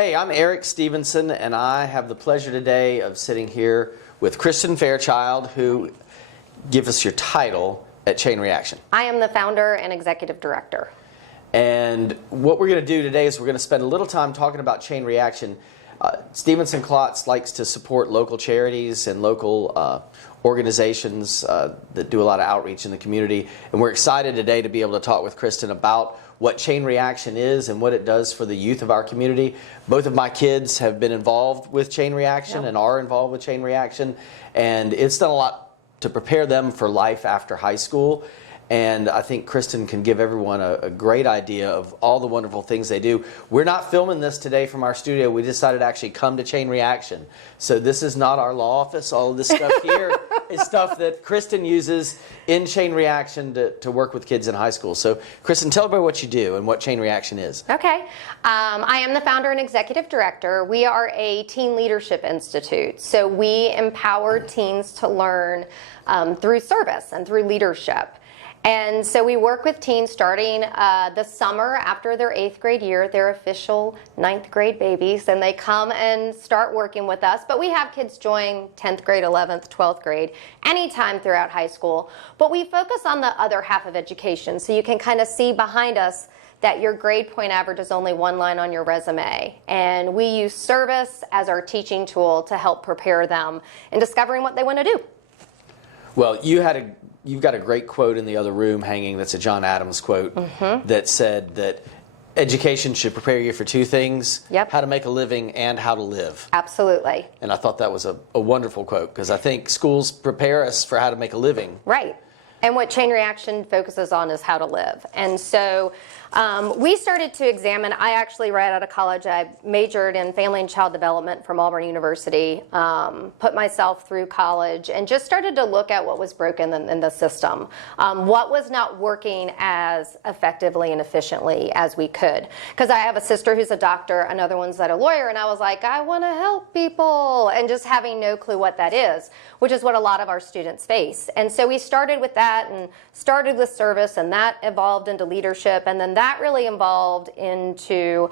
Hey, I'm Eric Stevenson, and I have the pleasure today of sitting here with Kristin Fairchild, who give us your title at Chain Reaction. I am the founder and executive director. And what we're going to do today is we're going to spend a little time talking about Chain Reaction. Stevenson Klotz likes to support local charities and local organizations that do a lot of outreach in the community. And we're excited today to be able to talk with Kristin about what Chain Reaction is and what it does for the youth of our community. Both of my kids have been involved with Chain Reaction and are involved with Chain Reaction. And it's done a lot to prepare them for life after high school. And I think Kristin can give everyone a great idea of all the wonderful things they do. We're not filming this today from our studio. We decided to actually come to Chain Reaction. So this is not our law office. All of this stuff here is stuff that Kristin uses in Chain Reaction to work with kids in high school. So Kristin, tell everybody what you do and what Chain Reaction is. Okay. I am the founder and executive director. We are a teen leadership institute. So we empower teens to learn through service and through leadership. And so we work with teens starting the summer after their 8th grade year. They're official 9th grade babies, and they come and start working with us. But we have kids join 10th grade, 11th, 12th grade, anytime throughout high school. But we focus on the other half of education, so you can kind of see behind us that your grade point average is only one line on your resume. And we use service as our teaching tool to help prepare them in discovering what they want to do. Well, you've got a great quote in the other room hanging that's a John Adams quote that said that education should prepare you for two things, how to make a living and how to live. Absolutely. And I thought that was a wonderful quote, because I think schools prepare us for how to make a living. Right. And what Chain Reaction focuses on is how to live. And so we started to examine, I actually, right out of college, I majored in family and child development from Auburn University, put myself through college, and just started to look at what was broken in the system, what was not working as effectively and efficiently as we could. Because I have a sister who's a doctor, another one's a lawyer, and I was like, I want to help people, and just having no clue what that is, which is what a lot of our students face. And so we started with that and started with service, and that evolved into leadership, and then that really evolved into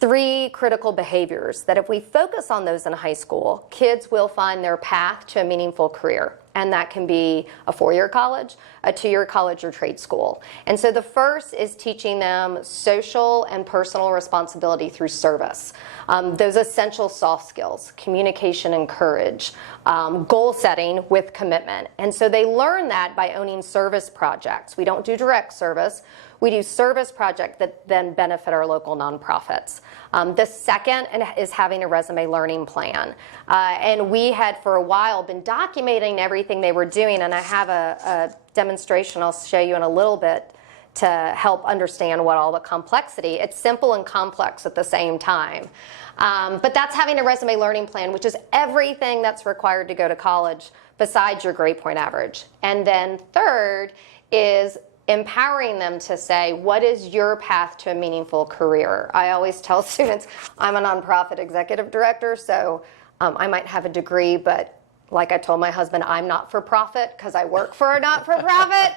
3 critical behaviors that if we focus on those in high school, kids will find their path to a meaningful career. And that can be a 4-year college, a 2-year college, or trade school. And so the first is teaching them social and personal responsibility through service. Those essential soft skills, communication and courage, goal setting with commitment. And so they learn that by owning service projects. We don't do direct service. We do service projects that then benefit our local nonprofits. The second is having a resume learning plan. And we had for a while been documenting everything they were doing, and I have a demonstration I'll show you in a little bit to help understand what all the complexity. It's simple and complex at the same time. But that's having a resume learning plan, which is everything that's required to go to college besides your grade point average. And then third is empowering them to say, what is your path to a meaningful career? I always tell students, I'm a nonprofit executive director, so I might have a degree, but like I told my husband, I'm not for profit because I work for a not-for-profit.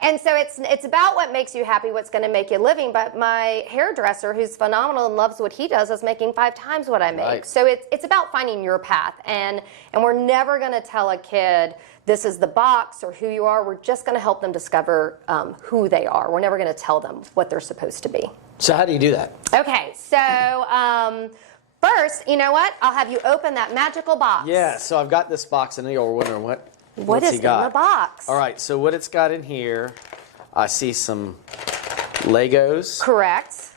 And so it's about what makes you happy, what's going to make you a living. But my hairdresser, who's phenomenal and loves what he does, is making 5 times what I make. Right. So it's about finding your path. And we're never going to tell a kid, this is the box or who you are. We're just going to help them discover who they are. We're never going to tell them what they're supposed to be. So how do you do that? Okay, so first, you know what? I'll have you open that magical box. Yeah, so I've got this box, and you're wondering what is in the box? All right, so what it's got in here, I see some Legos. Correct.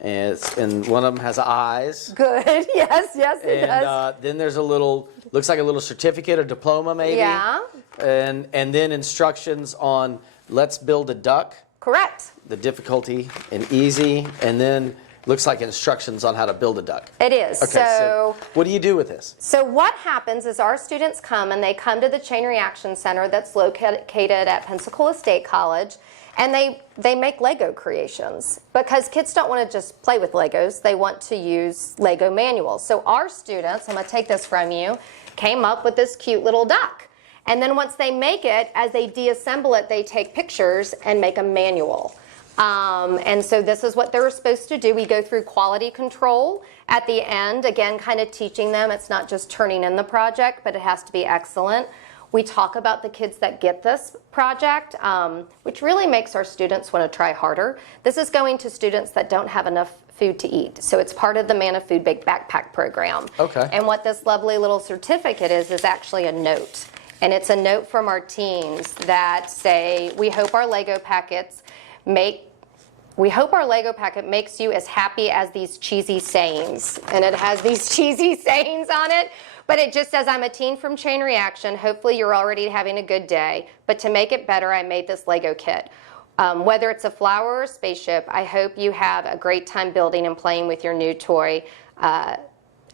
And one of them has eyes. Good. Yes, it does. Then there's a little, looks like a little certificate or diploma maybe. Yeah. And then instructions on let's build a duck. Correct. The difficulty and easy, and then looks like instructions on how to build a duck. It is. Okay, so what do you do with this? So what happens is our students come, and they come to the Chain Reaction Center that's located at Pensacola State College, and they make Lego creations because kids don't want to just play with Legos. They want to use Lego manuals. So our students, I'm going to take this from you, came up with this cute little duck. And then once they make it, as they deassemble it, they take pictures and make a manual. And so this is what they're supposed to do. We go through quality control at the end, again, kind of teaching them it's not just turning in the project, but it has to be excellent. We talk about the kids that get this project, which really makes our students want to try harder. This is going to students that don't have enough food to eat. So it's part of the Manna Food Baked Backpack program. Okay. And what this lovely little certificate is actually a note. And it's a note from our teens that say, we hope our Lego packet makes you as happy as these cheesy sayings. And it has these cheesy sayings on it. But it just says, I'm a teen from Chain Reaction. Hopefully you're already having a good day. But to make it better, I made this Lego kit. Whether it's a flower or a spaceship, I hope you have a great time building and playing with your new toy.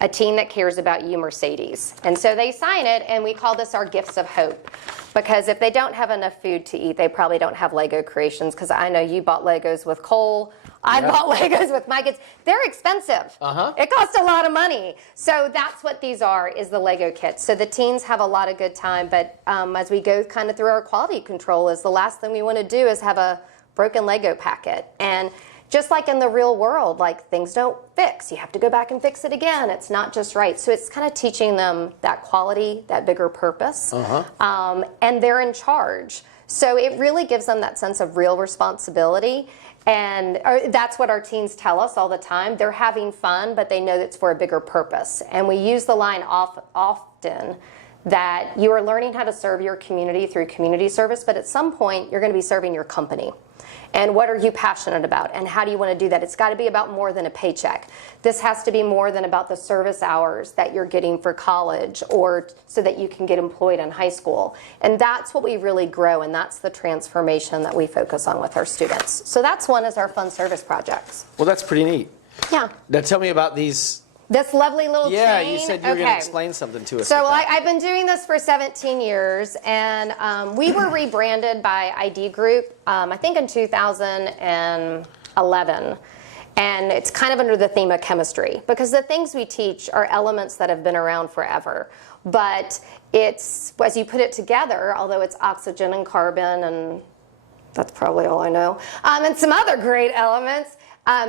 A teen that cares about you, Mercedes. And so they sign it, and we call this our gifts of hope. Because if they don't have enough food to eat, they probably don't have Lego creations, because I know you bought Legos with Cole. I bought Legos with my kids. They're expensive. It costs a lot of money. So that's what these are, is the Lego kits. So the teens have a lot of good time, but as we go kind of through our quality control, is the last thing we want to do is have a broken Lego packet. And just like in the real world, like things don't fix. You have to go back and fix it again. It's not just right. So it's kind of teaching them that quality, that bigger purpose. And they're in charge. So it really gives them that sense of real responsibility. And that's what our teens tell us all the time. They're having fun, but they know it's for a bigger purpose. And we use the line often that you are learning how to serve your community through community service, but at some point you're going to be serving your company. And what are you passionate about? And how do you want to do that? It's got to be about more than a paycheck. This has to be more than about the service hours that you're getting for college or so that you can get employed in high school. And that's what we really grow, and that's the transformation that we focus on with our students. So that's one is our fun service projects. Well, that's pretty neat. Yeah. Now tell me about these. This lovely little chain. Yeah, you said you were going to explain something to us. So I've been doing this for 17 years, and we were rebranded by ID Group, I think in 2011. And it's kind of under the theme of chemistry, because the things we teach are elements that have been around forever. But it's, as you put it together, although it's oxygen and carbon, and that's probably all I know, and some other great elements,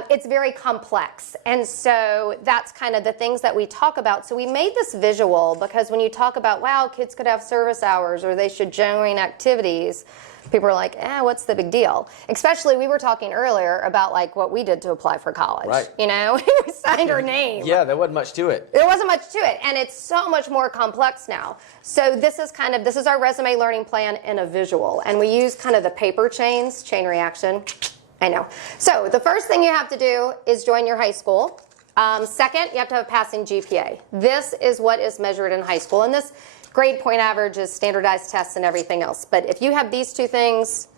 it's very complex. And so that's kind of the things that we talk about. So we made this visual because when you talk about, wow, kids could have service hours or they should join activities, people are like, what's the big deal? Especially, we were talking earlier about like what we did to apply for college. Right. You know, we signed our name. Yeah, there wasn't much to it. There wasn't much to it, and it's so much more complex now. So this is our resume learning plan in a visual, and we use kind of the paper chain reaction. I know. So the first thing you have to do is join your high school. Second, you have to have a passing GPA. This is what is measured in high school, and this grade point average is standardized tests and everything else. But if you have these two things,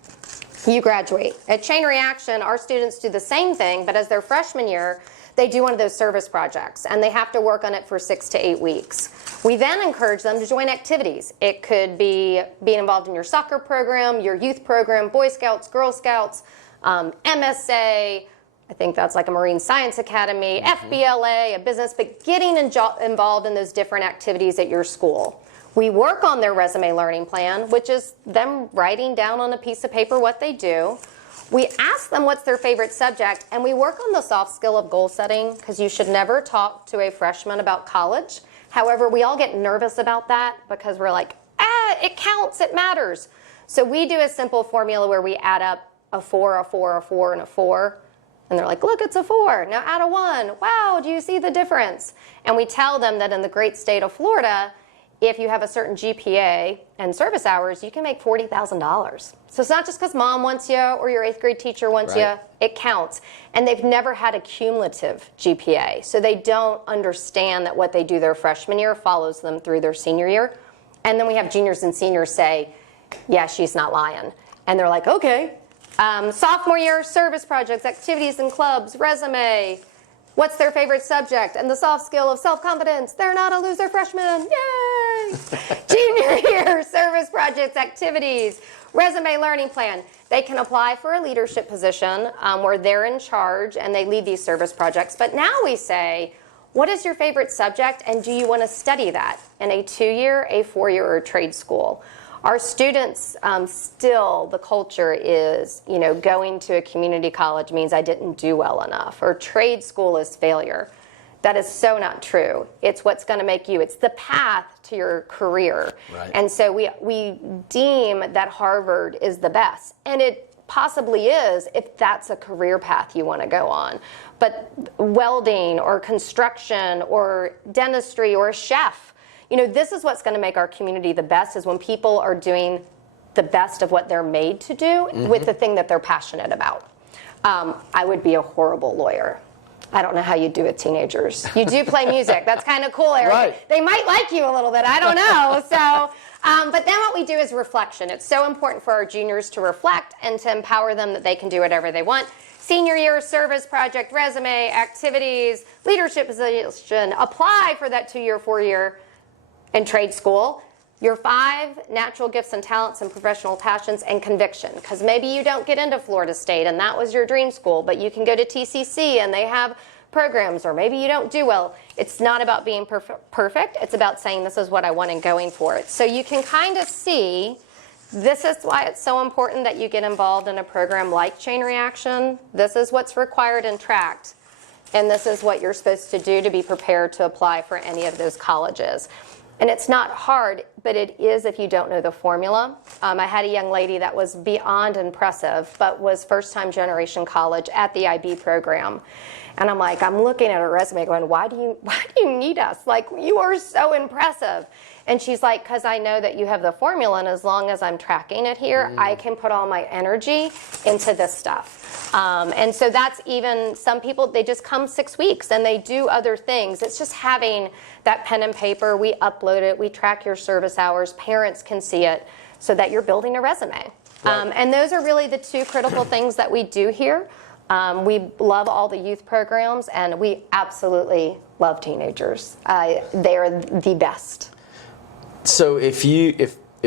you graduate. At Chain Reaction, our students do the same thing, but as their freshman year, they do one of those service projects, and they have to work on it for 6 to 8 weeks. We then encourage them to join activities. It could be being involved in your soccer program, your youth program, Boy Scouts, Girl Scouts, MSA, I think that's like a Marine Science Academy, FBLA, a business, but getting involved in those different activities at your school. We work on their resume learning plan, which is them writing down on a piece of paper what they do. We ask them what's their favorite subject, and we work on the soft skill of goal setting, because you should never talk to a freshman about college. However, we all get nervous about that because we're like, it counts, it matters. So we do a simple formula where we add up a 4, a 4, a 4, and a 4. And they're like, look, it's a 4. Now add a 1. Wow, do you see the difference? And we tell them that in the great state of Florida, if you have a certain GPA and service hours, you can make $40,000. So it's not just because mom wants you or your 8th grade teacher wants you. It counts. And they've never had a cumulative GPA. So they don't understand that what they do their freshman year follows them through their senior year. And then we have juniors and seniors say, yeah, she's not lying. And they're like, okay. Sophomore year, service projects, activities and clubs, resume, what's their favorite subject, and the soft skill of self-confidence. They're not a loser freshman. Yay! Junior year, service projects, activities, resume learning plan. They can apply for a leadership position where they're in charge and they lead these service projects. But now we say, what is your favorite subject, and do you want to study that in a 2-year, a 4-year, or a trade school? Our students, still, the culture is, going to a community college means I didn't do well enough, or trade school is failure. That is so not true. It's what's going to make you. It's the path to your career. Right. And so we deem that Harvard is the best. And it possibly is if that's a career path you want to go on. But welding or construction or dentistry or a chef, this is what's going to make our community the best, is when people are doing the best of what they're made to do with the thing that they're passionate about. I would be a horrible lawyer. I don't know how you do with teenagers. You do play music. That's kind of cool, Eric. Right. They might like you a little bit. I don't know. So, but then what we do is reflection. It's so important for our juniors to reflect and to empower them that they can do whatever they want. Senior year, service project, resume, activities, leadership position. Apply for that 2-year, 4-year in trade school. Your 5 natural gifts and talents and professional passions and conviction. Because maybe you don't get into Florida State and that was your dream school, but you can go to TCC and they have programs, or maybe you don't do well. It's not about being perfect. It's about saying this is what I want and going for it. So you can kind of see, this is why it's so important that you get involved in a program like Chain Reaction. This is what's required and tracked. And this is what you're supposed to do to be prepared to apply for any of those colleges. And it's not hard, but it is if you don't know the formula. I had a young lady that was beyond impressive, but was first-time generation college at the IB program. And I'm like, I'm looking at her resume going, why do you need us? Like, you are so impressive. And she's like, because I know that you have the formula, and as long as I'm tracking it here, I can put all my energy into this stuff. And so that's even, some people, they just come 6 weeks and they do other things. It's just having that pen and paper. We upload it. We track your service hours. Parents can see it so that you're building a resume. Right. And those are really the 2 critical things that we do here. We love all the youth programs, and we absolutely love teenagers. They are the best. So if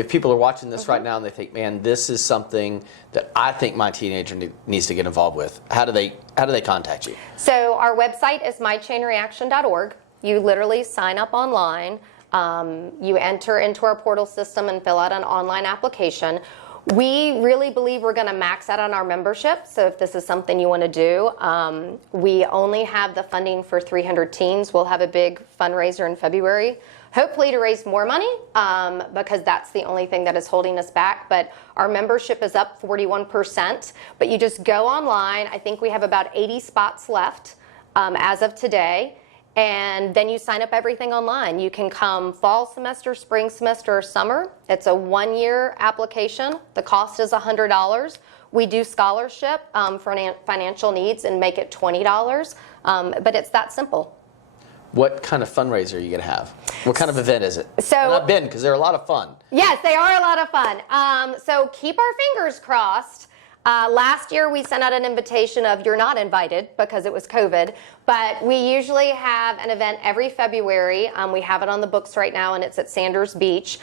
people are watching this right now and they think, man, this is something that I think my teenager needs to get involved with, how do they contact you? So our website is mychainreaction.org. You literally sign up online. You enter into our portal system and fill out an online application. We really believe we're going to max out on our membership, so if this is something you want to do, we only have the funding for 300 teens. We'll have a big fundraiser in February, hopefully to raise more money, because that's the only thing that is holding us back. But our membership is up 41%, but you just go online. I think we have about 80 spots left as of today. And then you sign up everything online. You can come fall semester, spring semester, or summer. It's a 1-year application. The cost is $100. We do scholarship for financial needs and make it $20, but it's that simple. What kind of fundraiser are you going to have? What kind of event is it? So, and I've been, because they're a lot of fun. Yes, they are a lot of fun. So keep our fingers crossed. Last year we sent out an invitation of you're not invited because it was COVID, but we usually have an event every February. We have it on the books right now, and it's at Sanders Beach.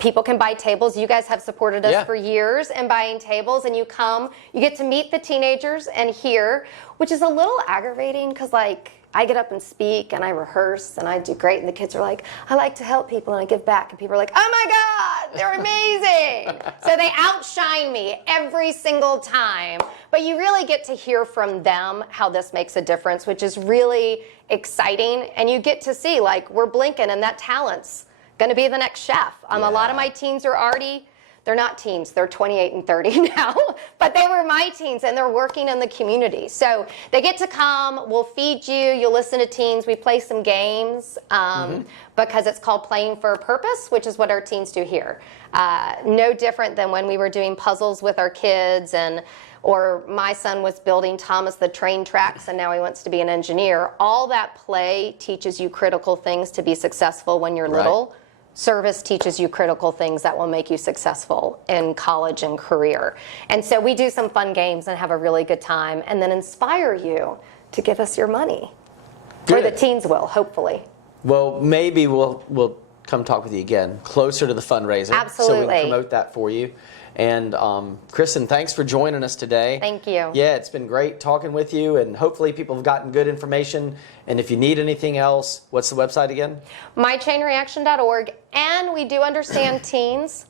People can buy tables. You guys have supported us for years in buying tables, and you come, you get to meet the teenagers and hear, which is a little aggravating because I get up and speak and I rehearse and I do great, and the kids are like, I like to help people and I give back, and people are like, oh my God, they're amazing. So they outshine me every single time. But you really get to hear from them how this makes a difference, which is really exciting. And you get to see, we're blinking and that talent's going to be the next chef. A lot of my teens are already, they're not teens, they're 28 and 30 now, but they were my teens and they're working in the community. So they get to come, we'll feed you, you'll listen to teens, we play some games because it's called Playing for a Purpose, which is what our teens do here. No different than when we were doing puzzles with our kids, or my son was building Thomas the train tracks and now he wants to be an engineer. All that play teaches you critical things to be successful when you're little. Service teaches you critical things that will make you successful in college and career. And so we do some fun games and have a really good time, and then inspire you to give us your money. Or the teens will, hopefully. Well, maybe we'll come talk with you again closer to the fundraiser. Absolutely. So we can promote that for you. And Kristin, thanks for joining us today. Thank you. Yeah, it's been great talking with you, and hopefully people have gotten good information. And if you need anything else, what's the website again? mychainreaction.org. And we do understand teens.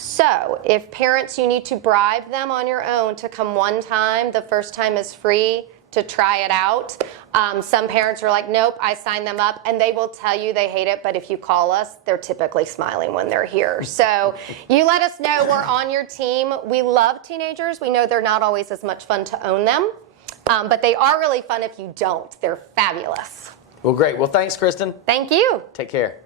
So if parents, you need to bribe them on your own to come one time. The first time is free to try it out. Some parents are like, nope, I signed them up, and they will tell you they hate it, but if you call us, they're typically smiling when they're here. So you let us know, we're on your team. We love teenagers. We know they're not always as much fun to own them, but they are really fun if you don't. They're fabulous. Well, great. Well, thanks, Kristin. Thank you. Take care.